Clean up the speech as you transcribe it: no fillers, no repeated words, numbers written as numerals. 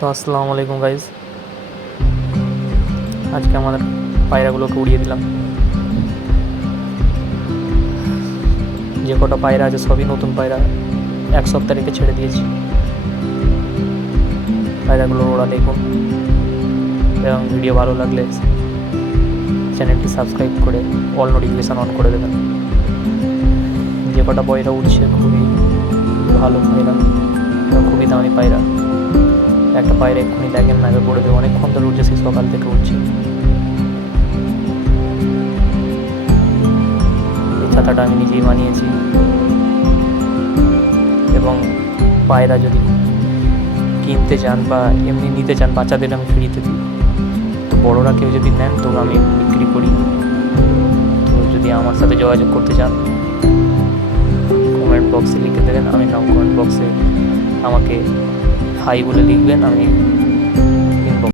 তো আসসালামু আলাইকুম গাইজ। আজকে আমাদের পায়রাগুলোকে উড়িয়ে দিলাম। যে কটা পায়রা আছে সবই নতুন পায়রা, এক সপ্তাহ রেখে ছেড়ে দিয়েছি। পায়রাগুলো ওরা দেখুন, এবং ভিডিও ভালো লাগলে চ্যানেলটি সাবস্ক্রাইব করে অল নোটিফিকেশান অন করে দেবেন। যে কটা পায়রা উঠছে খুবই ভালো পায়রা, খুবই দামি পায়রা। একটা পায়রা এক্ষুনি দেখেন না, পড়ে দেবে, অনেকক্ষণ ধরে উঠছে, সেই সকাল থেকে উঠছে। এই ছাতাটা আমি নিজেই বানিয়েছি, এবং পায়রা যদি কিনতে চান বা এমনি নিতে চান, বাচ্চাদের আমি ফ্রিতে দিই। তো বড়োরা কেউ যদি নেন তো আমি বিক্রি করি। তো যদি আমার সাথে যোগাযোগ করতে চান, কমেন্ট বক্সে লিখে দেবেন। আমি নাম কমেন্ট বক্সে আমাকে হাই বলে লিখবেন, আমি